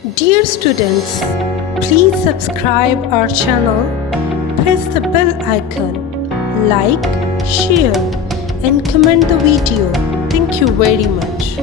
Dear students, please subscribe our channel, press the bell icon, like, share and comment the video. Thank you very much.